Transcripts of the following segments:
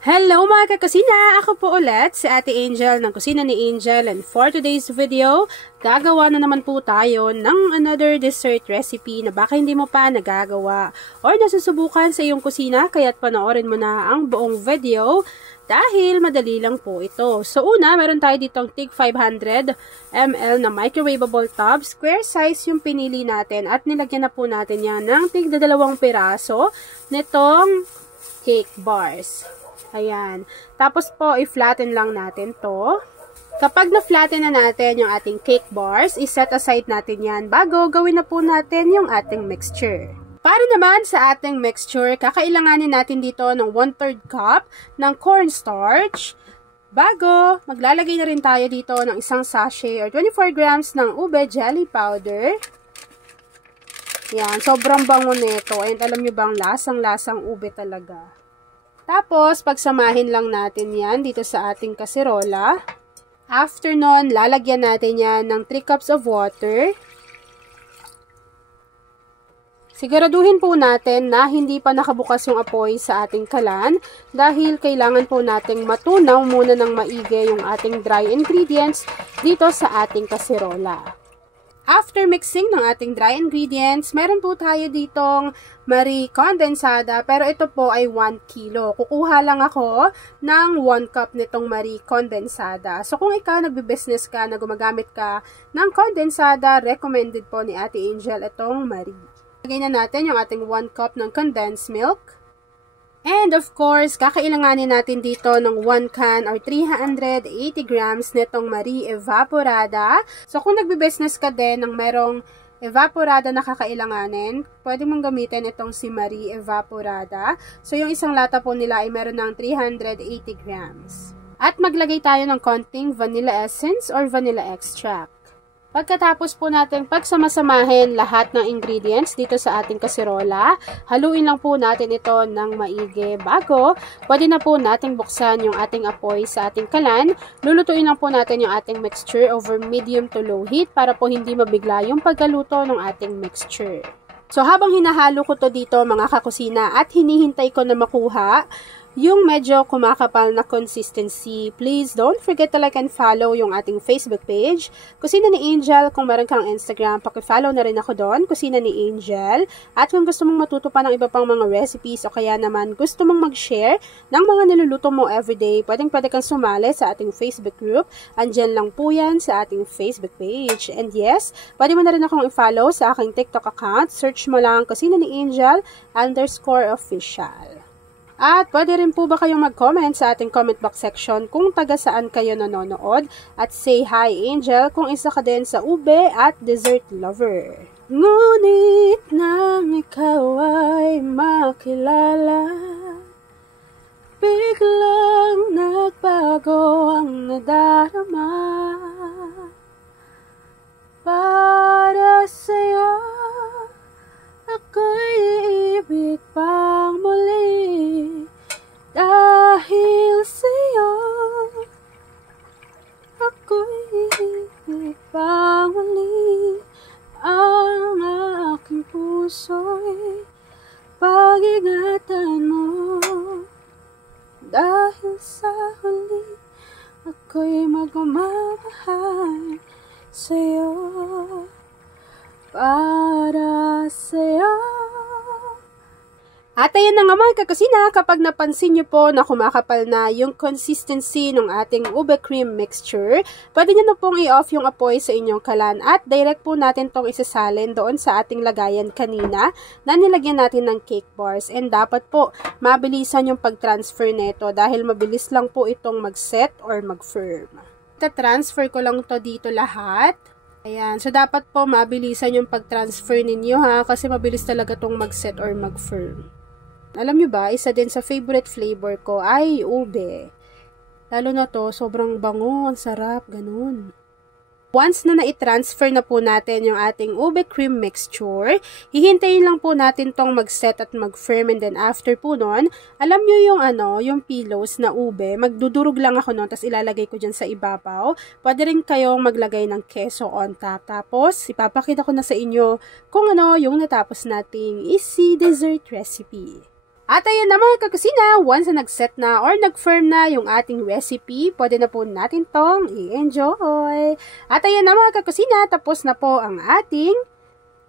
Hello mga kakusina! Ako po ulit si Ate Angel ng Kusina ni Angel, and for today's video, gagawa na naman po tayo ng another dessert recipe na baka hindi mo pa nagagawa or nasusubukan sa iyong kusina, kaya't panoorin mo na ang buong video dahil madali lang po ito. So una, meron tayo ditong tig 500 ml na microwavable tub. Square size yung pinili natin at nilagyan na po natin yan ng tig 2 piraso nitong cake bars. Ayan. Tapos po, i-flatten lang natin to. Kapag na-flatten na natin yung ating cake bars, i-set aside natin yan bago gawin na po natin yung ating mixture. Para naman sa ating mixture, kakailanganin natin dito ng 1/3 cup ng cornstarch. Bago, maglalagay na rin tayo dito ng isang sachet or 24 grams ng ube jelly powder. Yan, sobrang bango nito. And alam nyo bang lasang-lasang ube talaga. Tapos, pagsamahin lang natin yan dito sa ating kaserola. After nun, lalagyan natin yan ng 3 cups of water. Siguraduhin po natin na hindi pa nakabukas yung apoy sa ating kalan dahil kailangan po nating matunaw muna ng maigi yung ating dry ingredients dito sa ating kaserola. After mixing ng ating dry ingredients, meron po tayo ditong Marie Condensada, pero ito po ay 1 kilo. Kukuha lang ako ng 1 cup nitong Marie Condensada. So kung ikaw nagbe-business ka na gumagamit ka ng condensada, recommended po ni Ate Angel itong Marie. Lagay na natin yung ating 1 cup ng condensed milk. And of course, kakailanganin natin dito ng 1 can or 380 grams nitong Marie Evaporada. So kung nagbe-business ka din ng merong evaporada na kakailanganin, pwede mong gamitin itong si Marie Evaporada. So yung isang lata po nila ay meron ng 380 grams. At maglagay tayo ng konting vanilla essence or vanilla extract. Pagkatapos po natin pagsamasamahin lahat ng ingredients dito sa ating kaserola, haluin lang po natin ito ng maigi bago pwede na po natin buksan yung ating apoy sa ating kalan. Lulutuin lang po natin yung ating mixture over medium to low heat para po hindi mabigla yung pagkaluto ng ating mixture. So habang hinahalo ko to dito mga kakusina at hinihintay ko na makuha yung medyo kumakapal na consistency, please don't forget to like and follow yung ating Facebook page, Kusina ni Angel. Kung meron kang Instagram, paki-follow na rin ako doon, Kusina ni Angel. At kung gusto mong matuto pa ng iba pang mga recipes o kaya naman gusto mong mag-share ng mga niluluto mo everyday, pwede kang sumali sa ating Facebook group. Andyan lang po yan sa ating Facebook page. And yes, pwede mo na rin akong i-follow sa aking TikTok account. Search mo lang Kusina ni Angel _official. At pwede rin po ba kayong mag-comment sa ating comment box section kung taga saan kayo nanonood, at say hi Angel kung isa ka din sa ube at dessert lover. Ngunit nang ikaw ay makilala, biglang nagbago ang nadarama. Para sa'yo ako'y iibig pang muli, dahil sa'yo ako'y iibig pang muli. Ang aking puso'y pag-ingatan mo, dahil sa huli ako'y magmamahal sa'yo. Para sa'yo. At ayan na nga mga kakusina, kapag napansin nyo po na kumakapal na yung consistency ng ating ube cream mixture, pwede nyo na pong i-off yung apoy sa inyong kalan at direct po natin tong isasalin doon sa ating lagayan kanina na nilagyan natin ng cake bars. And dapat po mabilisan yung pag-transfer nito dahil mabilis lang po itong mag-set or mag-firm. Ta-transfer ko lang to dito lahat. Ayan, so dapat po mabilisan yung pag-transfer ninyo ha, kasi mabilis talaga tong mag-set or mag-firm. Alam nyo ba, isa din sa favorite flavor ko ay ube. Lalo na to, sobrang bango, ang sarap, ganun. Once na na-transfer na po natin yung ating ube cream mixture, hihintayin lang po natin tong mag-set at mag-firm, and then after po nun, alam nyo yung yung pillows na ube, magdudurog lang ako nun, tapos ilalagay ko dyan sa ibabaw. Pwede rin kayong maglagay ng keso on top. Tapos, ipapakita ko na sa inyo kung yung natapos nating easy dessert recipe. At ayan na mga kakusina, once na nag-set na or nag-firm na yung ating recipe, pwede na po natin tong i-enjoy. At ayan na mga kakusina, tapos na po ang ating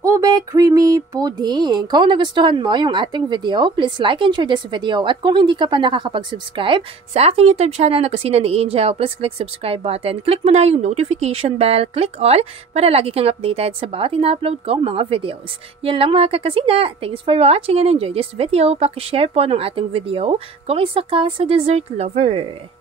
ube creamy pudding. Kung nagustuhan mo yung ating video, please like and share this video. At kung hindi ka pa nakakapag-subscribe sa aking YouTube channel na Kusina ni Angel, please click subscribe button. Click mo na yung notification bell, click all para lagi kang updated sa bawat ina-upload kong mga videos. Yan lang mga kakasina. Thanks for watching and enjoy this video. Pakishare po ng ating video kung isa ka sa dessert lover.